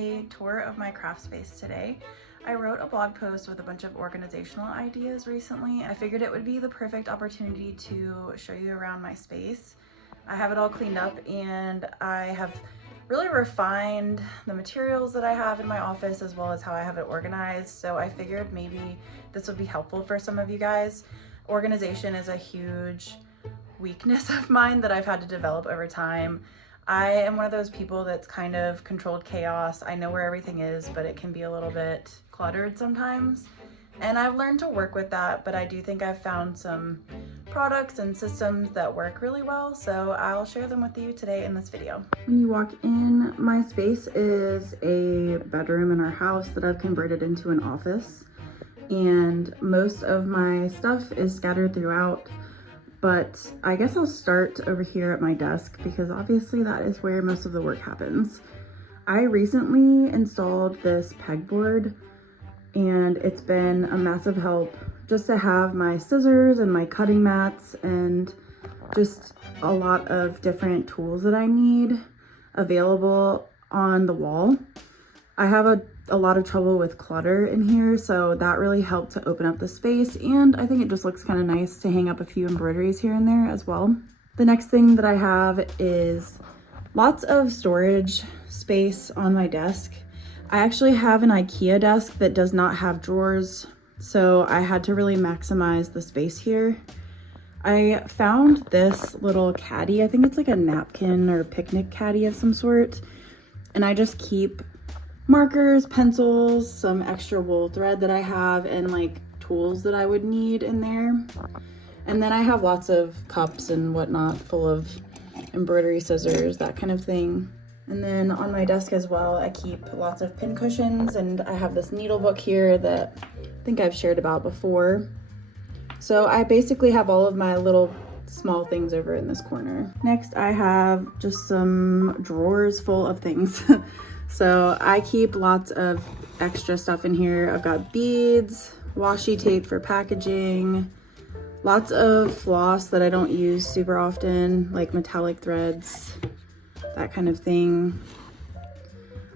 a tour of my craft space today. I wrote a blog post with a bunch of organizational ideas recently. I figured it would be the perfect opportunity to show you around my space. I have it all cleaned up and I have really refined the materials that I have in my office as well as how I have it organized. So I figured maybe this would be helpful for some of you guys. Organization is a huge weakness of mine that I've had to develop over time. I am one of those people that's kind of controlled chaos. I know where everything is, but it can be a little bit cluttered sometimes. And I've learned to work with that, but I do think I've found some products and systems that work really well, so I'll share them with you today in this video. When you walk in, my space is a bedroom in our house that I've converted into an office, and most of my stuff is scattered throughout, but I guess I'll start over here at my desk because obviously that is where most of the work happens. I recently installed this pegboard and it's been a massive help just to have my scissors and my cutting mats and just a lot of different tools that I need available on the wall. I have a lot of trouble with clutter in here, so that really helped to open up the space, and I think it just looks kind of nice to hang up a few embroideries here and there as well. The next thing that I have is lots of storage space on my desk. I actually have an IKEA desk that does not have drawers, so I had to really maximize the space here. I found this little caddy. I think it's like a napkin or picnic caddy of some sort. And I just keep markers, pencils, some extra wool thread that I have, and like tools that I would need in there. And then I have lots of cups and whatnot full of embroidery scissors, that kind of thing. And then on my desk as well, I keep lots of pin cushions, and I have this needle book here that I think I've shared about before. So I basically have all of my little small things over in this corner. Next, I have just some drawers full of things. So I keep lots of extra stuff in here. I've got beads, washi tape for packaging, lots of floss that I don't use super often, like metallic threads, that kind of thing.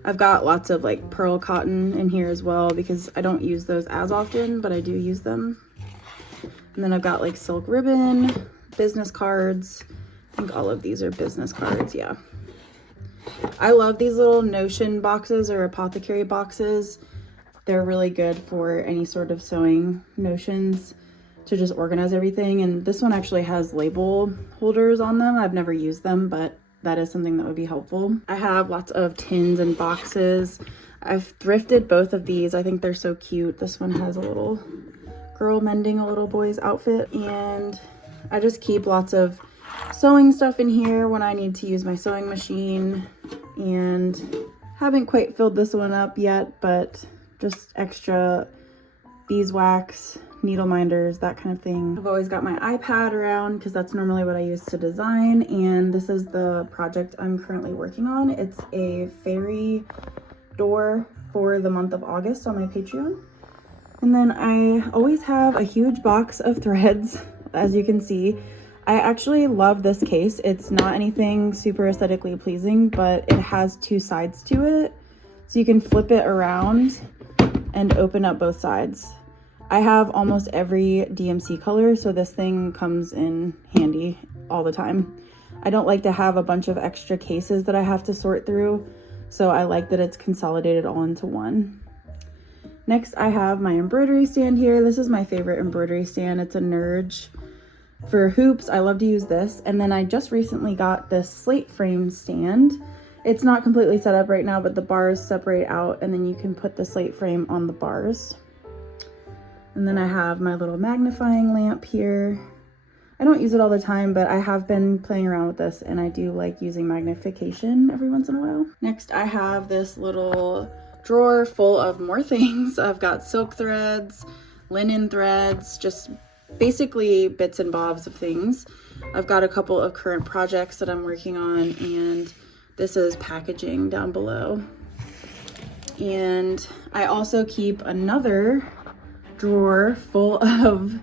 I've got lots of like pearl cotton in here as well because I don't use those as often, but I do use them. And then I've got like silk ribbon, business cards. I think all of these are business cards, yeah. I love these little Notion boxes or apothecary boxes. They're really good for any sort of sewing notions to just organize everything. And this one actually has label holders on them. I've never used them, but that is something that would be helpful. I have lots of tins and boxes. I've thrifted both of these. I think they're so cute. This one has a little girl mending a little boy's outfit, and I just keep lots of sewing stuff in here when I need to use my sewing machine, and haven't quite filled this one up yet, but just extra beeswax, needle minders, that kind of thing. I've always got my iPad around because that's normally what I use to design, and this is the project I'm currently working on. It's a fairy door for the month of August on my Patreon. And then I always have a huge box of threads, as you can see. I actually love this case. It's not anything super aesthetically pleasing, but it has two sides to it. So you can flip it around and open up both sides. I have almost every DMC color, so this thing comes in handy all the time. I don't like to have a bunch of extra cases that I have to sort through, so I like that it's consolidated all into one. Next, I have my embroidery stand here. This is my favorite embroidery stand. It's a Nerge. For hoops, I love to use this. And then I just recently got this slate frame stand. It's not completely set up right now, but the bars separate out, and then you can put the slate frame on the bars. And then I have my little magnifying lamp here. I don't use it all the time, but I have been playing around with this, and I do like using magnification every once in a while. Next, I have this little drawer full of more things. I've got silk threads, linen threads, just basically bits and bobs of things. I've got a couple of current projects that I'm working on, and this is packaging down below. And I also keep another drawer full of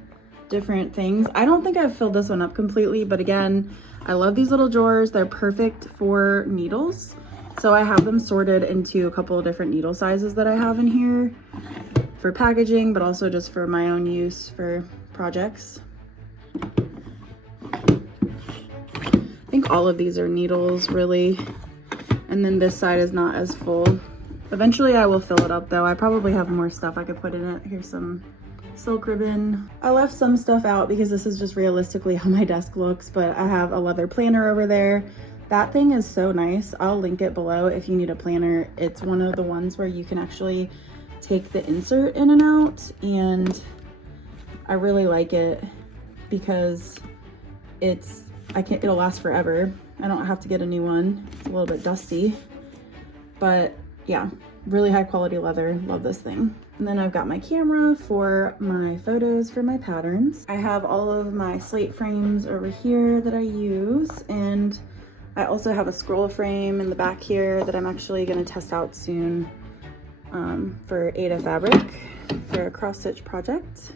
different things. I don't think I've filled this one up completely, but again, I love these little drawers. They're perfect for needles. So I have them sorted into a couple of different needle sizes that I have in here for packaging, but also just for my own use for projects. I think all of these are needles really. And then this side is not as full. Eventually I will fill it up though. I probably have more stuff I could put in it. Here's some silk ribbon. I left some stuff out because this is just realistically how my desk looks, but I have a leather planner over there. That thing is so nice. I'll link it below if you need a planner. It's one of the ones where you can actually take the insert in and out, and I really like it because it'll last forever. I don't have to get a new one. It's a little bit dusty, but yeah, really high quality leather. Love this thing. And then I've got my camera for my photos for my patterns. I have all of my slate frames over here that I use, and I also have a scroll frame in the back here that I'm actually going to test out soon for Ada Fabric for a cross stitch project.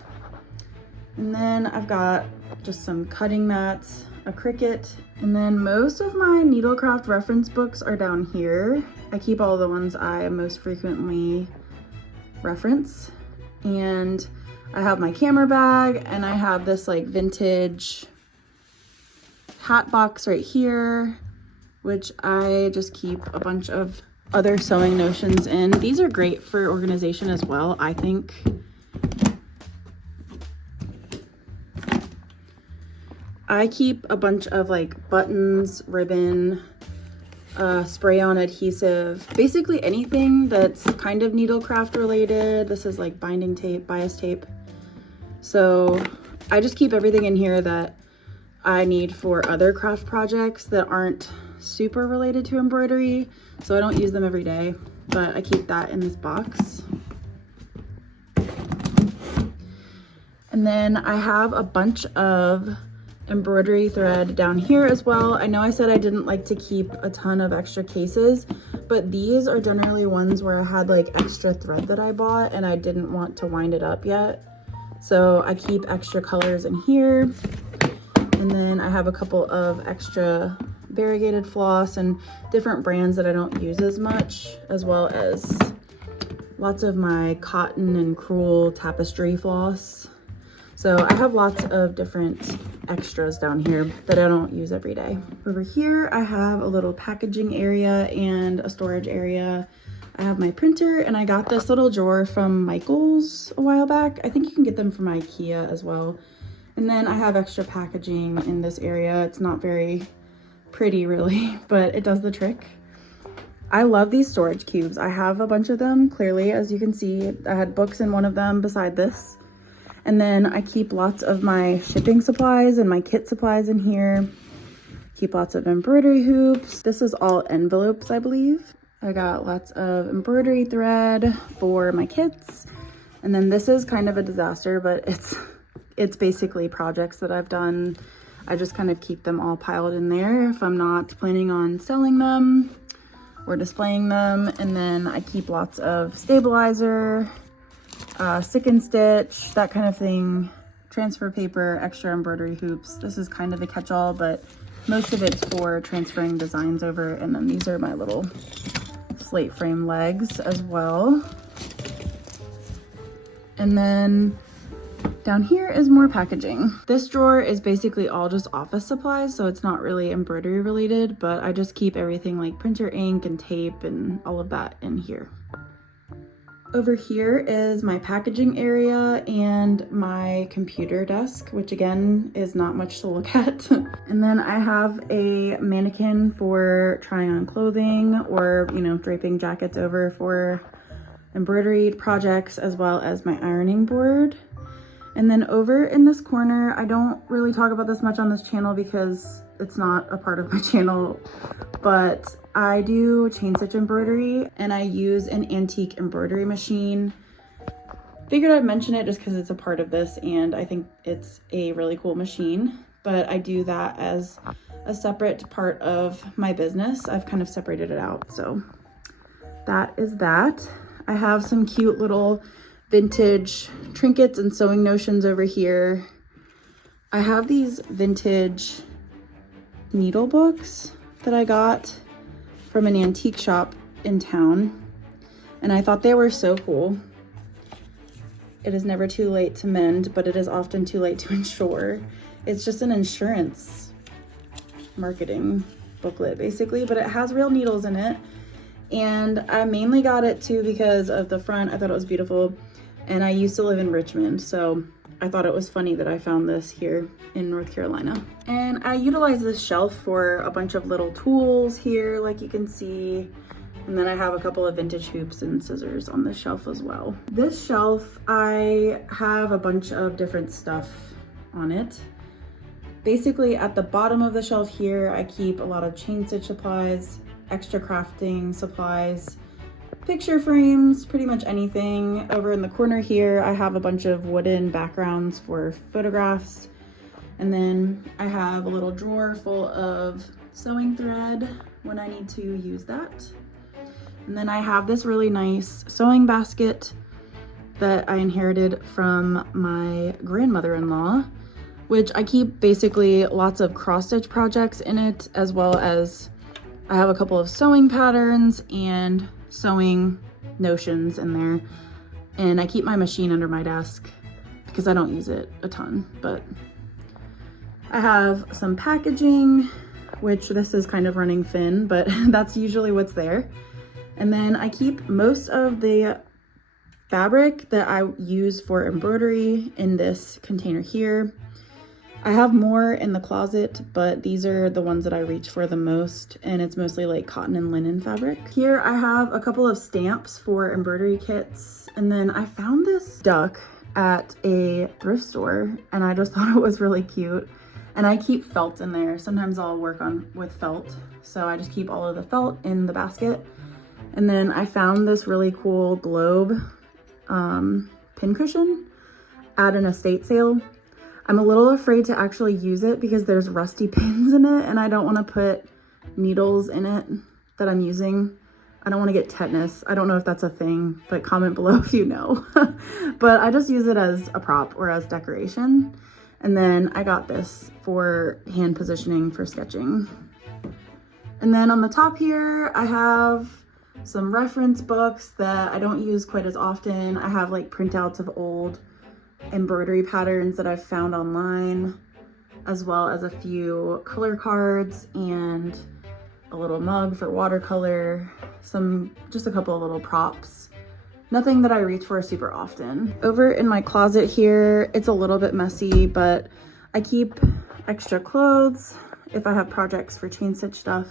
And then I've got just some cutting mats, a Cricut, and then most of my needlecraft reference books are down here. I keep all the ones I most frequently reference, and I have my camera bag, and I have this like vintage hat box right here, which I just keep a bunch of other sewing notions in. These are great for organization as well, I think. I keep a bunch of like buttons, ribbon, spray-on adhesive, basically anything that's kind of needlecraft related. This is like binding tape, bias tape. So I just keep everything in here that I need for other craft projects that aren't super related to embroidery. So I don't use them every day, but I keep that in this box. And then I have a bunch of embroidery thread down here as well. I know I said I didn't like to keep a ton of extra cases, but these are generally ones where I had like extra thread that I bought and I didn't want to wind it up yet. So I keep extra colors in here. And then I have a couple of extra variegated floss and different brands that I don't use as much, as well as lots of my cotton and crewel tapestry floss. So I have lots of different extras down here that I don't use every day. Over here, I have a little packaging area and a storage area. I have my printer, and I got this little drawer from Michael's a while back. I think you can get them from IKEA as well. And then I have extra packaging in this area. It's not very pretty really, but it does the trick. I love these storage cubes. I have a bunch of them, clearly, as you can see. I had books in one of them beside this. And then I keep lots of my shipping supplies and my kit supplies in here. Keep lots of embroidery hoops. This is all envelopes, I believe. I got lots of embroidery thread for my kits. And then this is kind of a disaster, but it's basically projects that I've done. I just kind of keep them all piled in there if I'm not planning on selling them or displaying them. And then I keep lots of stabilizer, stick and stitch, that kind of thing, transfer paper, extra embroidery hoops. This is kind of a catch-all, but most of it's for transferring designs over. And then these are my little slate frame legs as well. And then down here is more packaging. This drawer is basically all just office supplies, so it's not really embroidery related, but I just keep everything like printer ink and tape and all of that in here. Over here is my packaging area and my computer desk, which again is not much to look at. And then I have a mannequin for trying on clothing or, you know, draping jackets over for embroidery projects, as well as my ironing board. And then over in this corner, I don't really talk about this much on this channel because it's not a part of my channel, but I do chain stitch embroidery and I use an antique embroidery machine. Figured I'd mention it just because it's a part of this and I think it's a really cool machine, but I do that as a separate part of my business. I've kind of separated it out, so that is that. I have some cute little vintage trinkets and sewing notions over here. I have these vintage needle books that I got from an antique shop in town, and I thought they were so cool. It is never too late to mend, but it is often too late to insure. It's just an insurance marketing booklet basically, but it has real needles in it. And I mainly got it too because of the front. I thought it was beautiful, and I used to live in Richmond, so I thought it was funny that I found this here in North Carolina. And I utilize this shelf for a bunch of little tools here, like you can see. And then I have a couple of vintage hoops and scissors on this shelf as well. This shelf, I have a bunch of different stuff on it. Basically at the bottom of the shelf here, I keep a lot of chain stitch supplies, extra crafting supplies, picture frames, pretty much anything. Over in the corner here, I have a bunch of wooden backgrounds for photographs. And then I have a little drawer full of sewing thread when I need to use that. And then I have this really nice sewing basket that I inherited from my grandmother-in-law, which I keep basically lots of cross-stitch projects in it, as well as I have a couple of sewing patterns and sewing notions in there. And I keep my machine under my desk because I don't use it a ton, but I have some packaging, which this is kind of running thin, but that's usually what's there. And then I keep most of the fabric that I use for embroidery in this container here. I have more in the closet, but these are the ones that I reach for the most, and it's mostly like cotton and linen fabric. Here I have a couple of stamps for embroidery kits, and then I found this duck at a thrift store, and I just thought it was really cute. And I keep felt in there. Sometimes I'll work with felt, so I just keep all of the felt in the basket. And then I found this really cool globe pincushion at an estate sale. I'm a little afraid to actually use it because there's rusty pins in it, and I don't want to put needles in it that I'm using. I don't want to get tetanus. I don't know if that's a thing, but comment below if you know. But I just use it as a prop or as decoration. And then I got this for hand positioning for sketching. And then on the top here, I have some reference books that I don't use quite as often. I have like printouts of old embroidery patterns that I've found online, as well as a few color cards and a little mug for watercolor, just a couple of little props. Nothing that I reach for super often. Over in my closet here, it's a little bit messy, but I keep extra clothes if I have projects for chain stitch stuff.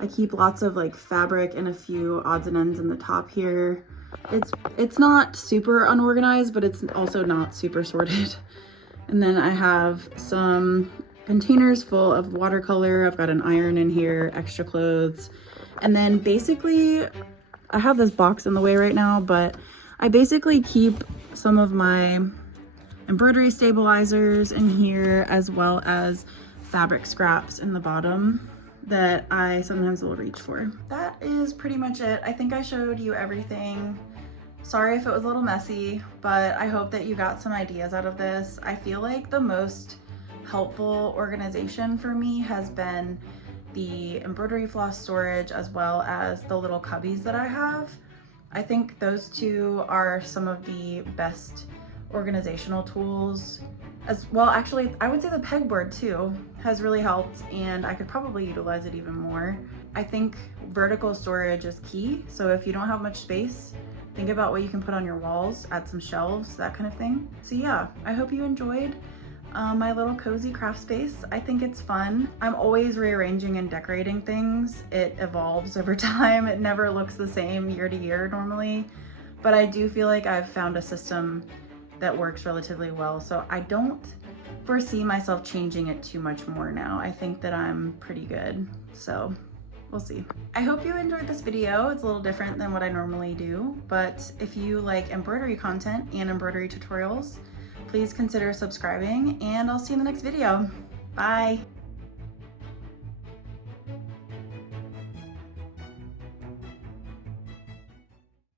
I keep lots of like fabric and a few odds and ends in the top here. It's not super unorganized, but it's also not super sorted. And then I have some containers full of watercolor. I've got an iron in here, extra clothes. And then basically, I have this box in the way right now, but I basically keep some of my embroidery stabilizers in here, as well as fabric scraps in the bottom that I sometimes will reach for. That is pretty much it. I think I showed you everything. Sorry if it was a little messy, but I hope that you got some ideas out of this. I feel like the most helpful organization for me has been the embroidery floss storage, as well as the little cubbies that I have. I think those two are some of the best organizational tools. As well, actually, I would say the pegboard too has really helped, and I could probably utilize it even more. I think vertical storage is key. So if you don't have much space, think about what you can put on your walls, add some shelves, that kind of thing. So yeah, I hope you enjoyed my little cozy craft space. I think it's fun. I'm always rearranging and decorating things. It evolves over time. It never looks the same year to year normally, but I do feel like I've found a system that works relatively well. So I don't foresee myself changing it too much more now. I think that I'm pretty good. So we'll see. I hope you enjoyed this video. It's a little different than what I normally do, but if you like embroidery content and embroidery tutorials, please consider subscribing, and I'll see you in the next video. Bye.